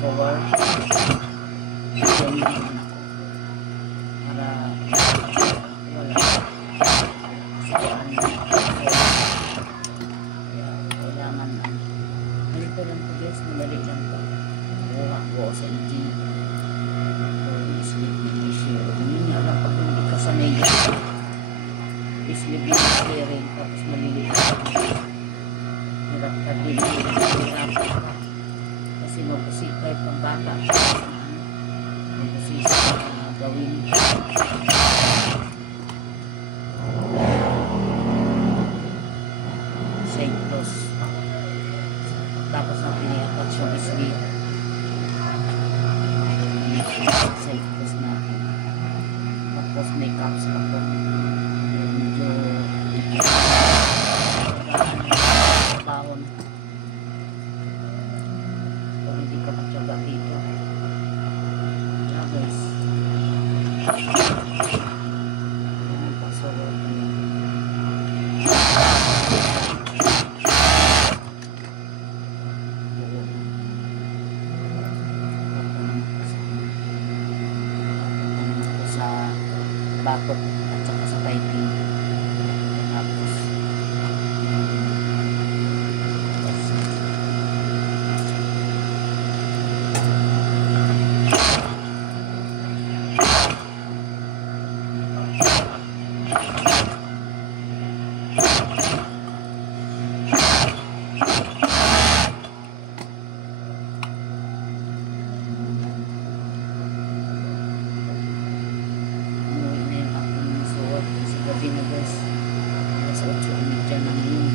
solar. Gamitin ako para wala saan kaya kailangan ganito lang po guys, madali lang po buha ko sa EG sleep na share yun nga lang pag hindi ka sanay sleep na sharing tapos maliliit hirap ka din hirap kasi magpasik kahit pang bata magpasik gawin side close tapos natin i-attach yung sleep side close natin tapos may caps na po medyo tahon kung hindi ka matyaga dito yeah guys yan pa solid sa bakot at saka sa piping tapos na guys, alas 8:30 na yun.